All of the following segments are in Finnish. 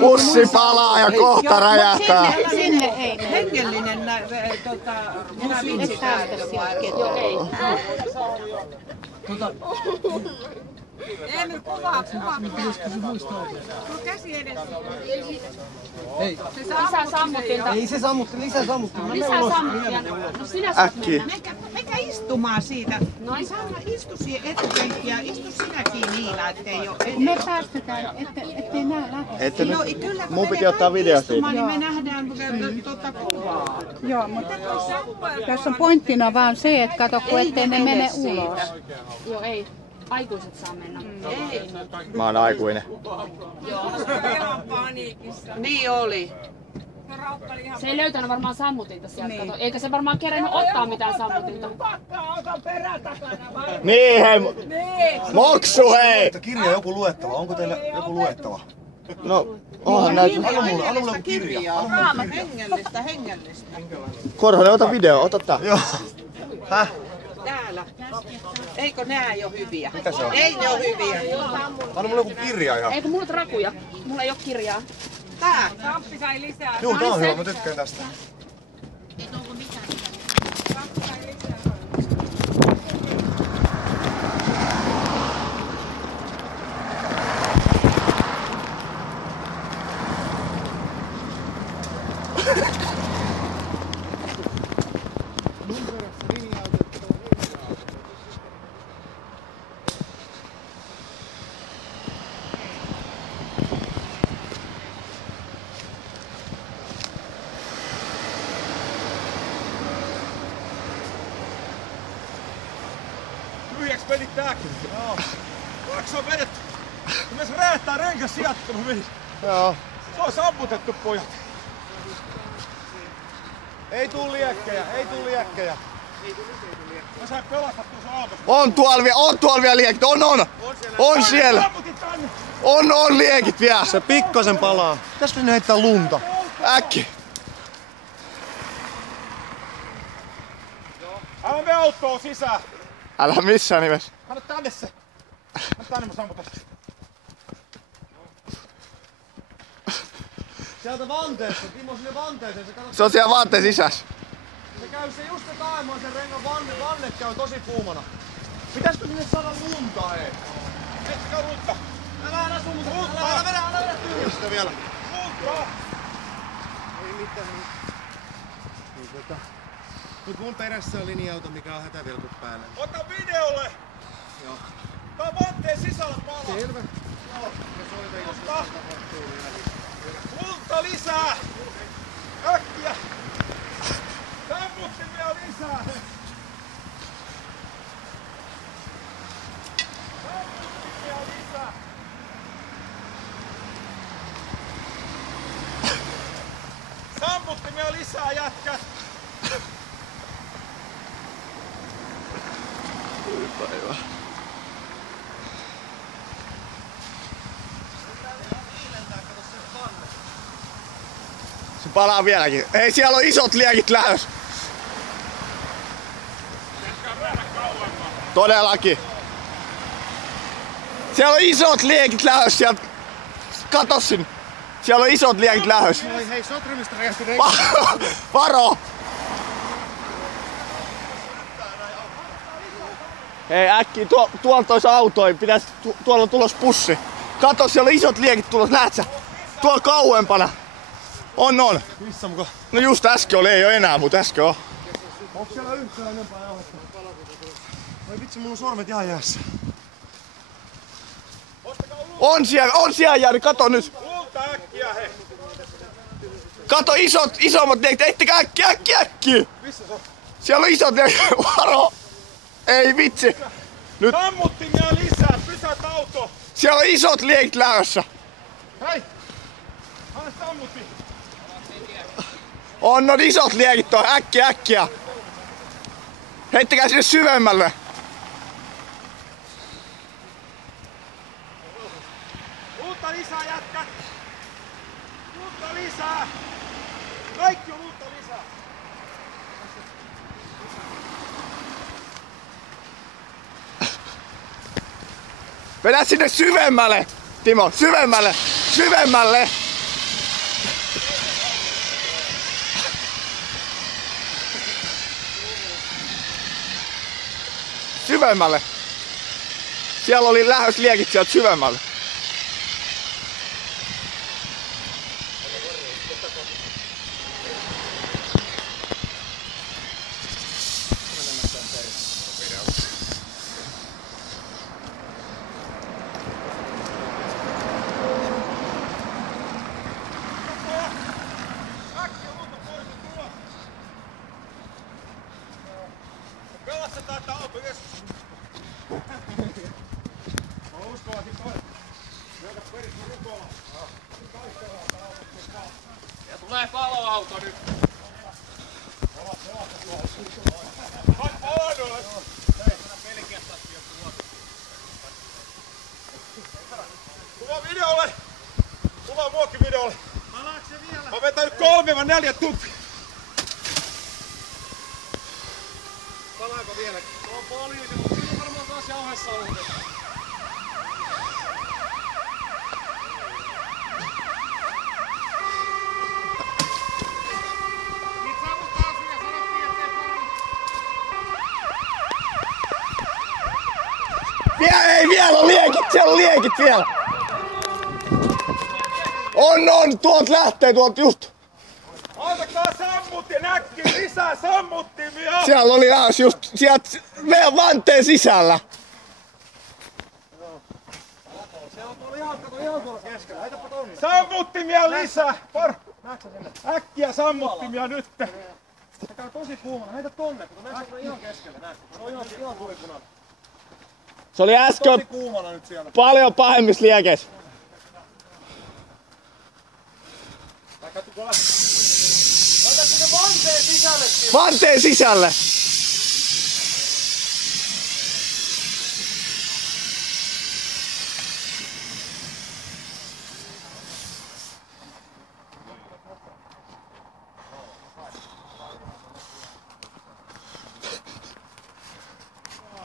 Pussi palaa ja kohta räjähtää. Sinne ei. Hengellinen minä vitsin Emil, kuvaa. Käsi edessä. Lisää sammuttinta. Ei se sammutti, lisää sammuttinta. Lisää sammuttia. No sinä saat mennä. Menkää istumaan siitä. Noin. Saana istu siihen etupenkkiin ja istu sinäkin Niina, ettei oo. Me päästetään, ettei nää lähde. No, kyllä, Mun piti ottaa video siitä. niin me nähdään kuvaa. Joo, mutta tässä on pointtina vaan se, että kato, kun ettei ne mene ulos. Joo, ei. Aikuiset saa mennä. Ei. Mä oon aikuinen. Joo. Niin oli. Se ei löytänyt varmaan sammutinta sieltä, kato. Eikä se varmaan kerennyt ottaa mitään sammutinta. Niin hei! Moksu hei! Kirja joku luettava. Onko teillä joku luettava? No, onhan näitä. Anna mulle kirja. Hengellistä. Korhonen, ota video, ota tää. Joo. Häh? Täällä. Eikö nää jo hyviä? Mitä se on? Ei ne oo hyviä. Anna mulle joku kirja ihan. Eikö mulla rakuja? Mulla ei oo kirjaa. Tää. Kamppi sai lisää. Juu, tää on hyvä. Mä tykkään tästä. Tyhjäks menit tääkin? Joo. Kaksi on vedetty. Kun se räjähtää rengas sieltä, kun mä menin. Joo. Se on sammutettu, pojat. Ei tuu liekkejä, ei tuu liekkejä. Mä sain pelastaa tuossa autossa. On tuolla vielä liekit, on siellä. Sammutin tänne. On liekit vielä. Se pikkasen palaa. Pitäisikö sinne heittää lunta? Äkki. Älä mene autoon sisään. Älä missään nimessä. Anna tänne se. Anna tänne, mä sammutan sitä. Sieltä vanteesta, Timo sinne vanteeseen. Se on siellä vaatteen sisässä. Se käy se just se taimaan sen rengan vanne käy tosi kuumana. Pitäisikö sinne saada lunta hei? Etkä lunta. Älä sun mutta älä vedä tyhjistä vielä. Lunta. Ei mitään. Niin nyt mun perässä on linja-auto, mikä on hätävilkut päällä. Ota videolle. Joo. Tää on vantteen sisällä pala. Selvä. Joo. Ja soita jos Lunta. tapahtuu vielä. Lunta lisää. Äkkiä. Sammuttimia lisää. Sammuttimia lisää. Sammuttimia lisää, jätkät. Päivä. Se palaa vieläkin. Ei, siellä on isot liekit lähdössä. Todellakin. Siellä on isot liekit lähdössä. Sieltä... Kato sinne. Siellä on isot liekit lähdössä. Hei, Sotrimista räjähti Varo! Hei äkkiä, tuolta olisi autoja, tuolla on tulos pussi. Kato, siellä on isot liekit tulos, näet sä? Tuolla kauempana. On. Missä muka? No just äsken oli, ei oo enää, mut äsken on. Onko siellä yhtään enempää jauhetta? Ai vitsi, mulla on sormet ihan jäässä. On siellä Jari, kato nyt. Lunta äkkiä, he. Kato isommat liekit, eittekö äkkiä. Missä se on? Siellä on isot liekit, varo. Ei vitsi. Nyt. Sammuttimia lisää, pysäät auto. Siellä on isot liekit lähdössä. Hei! Anna sammutti. On isot liekit on, äkkiä. Heittäkää sinne syvemmälle. Lunta lisää, jätkät. Lunta lisää. Kaikki on lunta lisää. Vedä sinne syvemmälle, Timo, syvemmälle, syvemmälle. Syvemmälle. Siellä oli lähes liekit sieltä syvemmälle. Pelastetaan tää auto, jes! Mä uskoisin toinen. Myötä peris mun rukolla. Taistellaan tää auto kun saa. Ja tulee paloauto nyt. Pelasta tuolla. Ai paloauto! Hei, pelkästään sieltä vuotta. Kuva videolle! Kuva muokki videolle! Palaaks se vielä? Mä oon vetänyt 3-4 tuntia. Palaako vielä? Se on poliisi, mutta siinä on varmaan taas jauheessa ollut. Niitä savukausia sanottiin, ettei parannut. Ei vielä on liekit, siellä on liekit vielä. On, tuolta lähtee tuolta just. Antakaa sammutin äkkiä, lisää sammuttimia! Siellä oli lähes just sieltä meidän vanteen sisällä. Sammuttimia lisää! Äkkiä sammuttimia nyt! Se käy tosi kuumana. Heitä tonne, kun näetkö ihan keskellä. Se on ihan tulipunainen. Se oli äsken Tosi kuumana nyt siellä. paljon pahemmissa liekeissä. Laita sinne vanteen sisälle. Vanteen sisälle!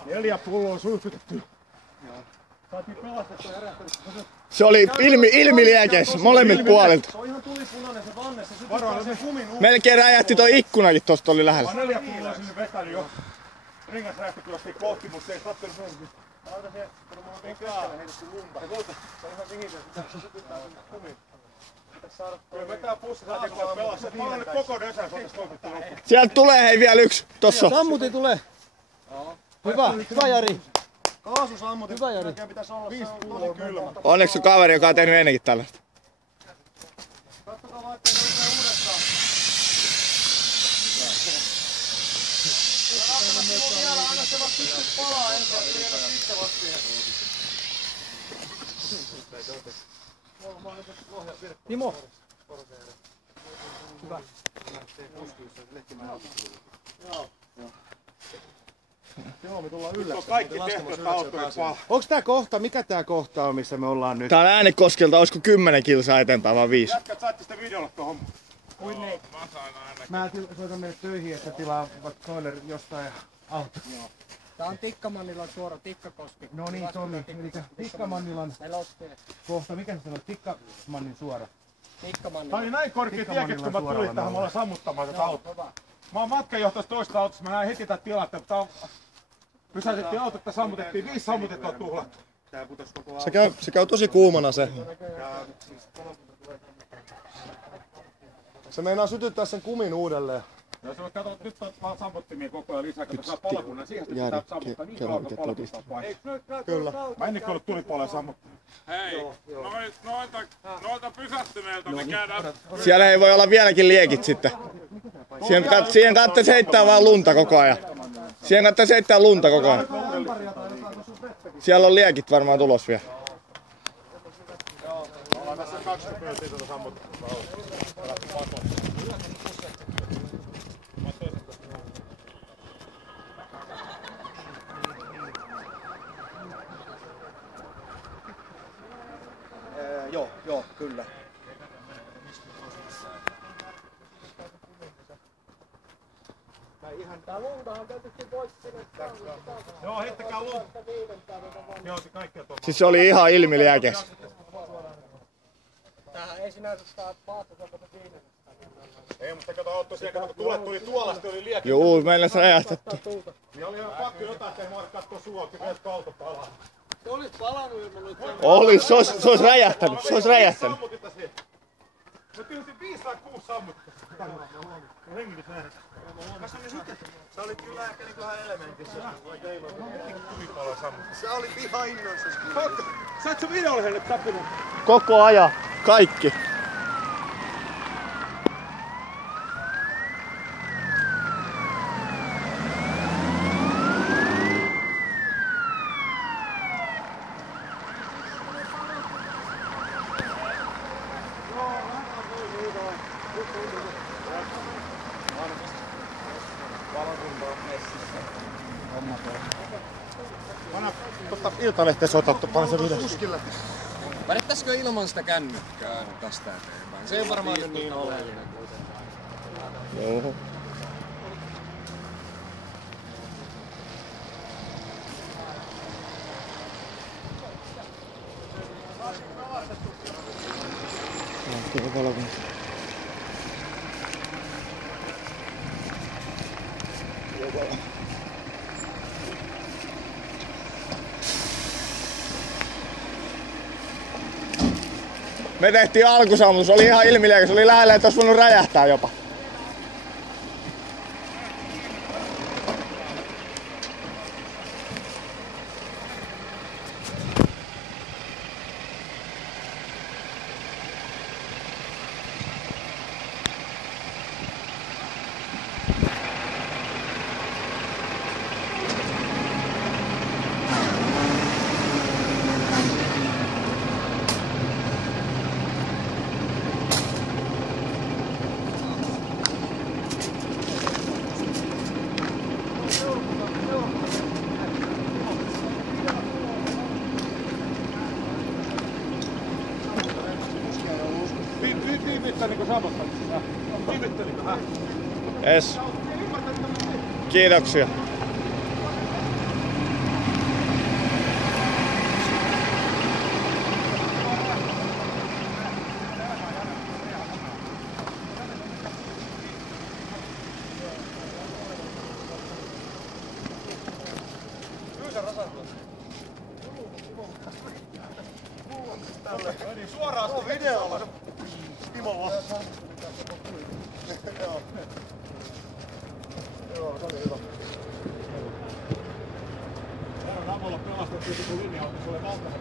Neljä pulloa suihkutettu. Saatiin pelastettua herättänyt. Se oli ilmiliekeissä molemmilta puolilta. Se on ihan tulipunainen se vanne. Se sytyttää sen kumin ulos. Melkein räjähti toi ikkunakin tosta oli lähellä. Mä 4 pulloa sinne vetänyt jo. Ringas räjähti kyllä kohti, mutta se ei sattunut mennyt. Laita se, kun mulla on keskellä heitetty lunta. Se on ihan sinisen. Se sytyttää sen kumin. Pitäis saada Kyllä vetää pussi, saatiin kun pelastaa. Mä oon nyt koko dösän, se on tässä toimittu loppuun. Sieltä tulee hei vielä yksi. Tossa. Sammutin tulee. Hyvä Jari. kaasusammutin. Hyvä Jari. Pitäis olla 5 pulloa kylmä. Onneksi on kaveri, joka on tehnyt ennenkin tällaista. Katsokaa vaan, ettei se rupee uudestaan. Vielä, anna se vaan pystyt palaa ensin ja tiedä sitten vastiin. Timo. Joo, me tullaan Nyt on ylläksi. kaikki tehty, että auto ei paha. Onks tää kohta, mikä tää kohta on, missä me ollaan nyt? Tää on Äänekoskelta, olisiko 10 kilsaa eteenpäin vai 5? Jätkät saitte sitä videolla tohon. Mä soitan meille töihin, että tilaa vaikka toiler jostain auto. Tää on Tikkamannilan suora Tikkakoski. No niin, Tommi. Eli Tikkamannilan Nelostie. kohta, mikä se sanoo? Tikkamannin suora. Tää Tikkamannilan. oli näin korkea tiekin, kun mä tulin tähän, mä olen sammuttamaan tätä autoa. Mä oon matkanjohtajassa toista autossa, mä näin heti tää tilannetta, että pysäytettiin auto, että sammutettiin, 5 sammutetta on tuhlattu. Se käy tosi kuumana se. Se meinaa sytyttää sen kumin uudelleen. Jos mä katson, nyt on vaan sammuttimia koko ajan lisää, kun saa palokunnan siihen, että pitää sammuttaa niin kauan kuin palokunta painaa. Kyllä. Mä ennenkin ollut tulipuoleen sammuttaa. Hei, noilta pysähtyneiltä me käydään. Siellä ei voi olla vieläkin liekit sitten. Siihen kannattaisi heittää vaan lunta koko ajan. Siihen kannattaisi heittää lunta koko ajan. Siellä on liekit varmaan tulos vielä. Ollaan tässä 20 minuuttia tuota sammuttaa. Joo, kyllä. Joo, heittäkää lunta. Se otti kaikkea tuolla. Siis se oli ihan ilmiliekes. Tämähän ei sinänsä saa paatata viimeistä. Ei, mutta kato, Otto siellä, kun tulet tuli tuolla, sitten oli liekki. Juu, meillä se räjähtetty. Niin oli ihan pakko jotain, ettei mua kattoo suokin, kun et auto palaa. Se olis palannut ilman nyt. Oli, se ois räjähtänyt, se ois räjähtänyt. Sammutitta siihen. Me tyhjytin 5 tai 6 sammutitta. Hengitys nähdä. Sä olit kyllä ehkä niinku ihan elementissä. Tulipalo sammuttaa. Sä olit ihan innoissasi. Sä et sun videolle heille tappunut. Koko ajan, kaikki. Iltalehteen soitattu, panna se video. Välittäisikö ilman sitä kännykkää tästä eteenpäin? Se ei varmaan nyt niin oleellinen kuitenkaan. Joo. Me tehtiin alkusammutus, oli ihan ilmiliekes, oli lähellä, että olisi voinut räjähtää jopa. Viimittelikö sammuttamista? Viimittelikö? Es. Kiitoksia. Suoraan sitä videolla. Timolla. Joo, se oli hyvä. Kerran avulla pelastettiin, kun linja-auto, se oli valtava.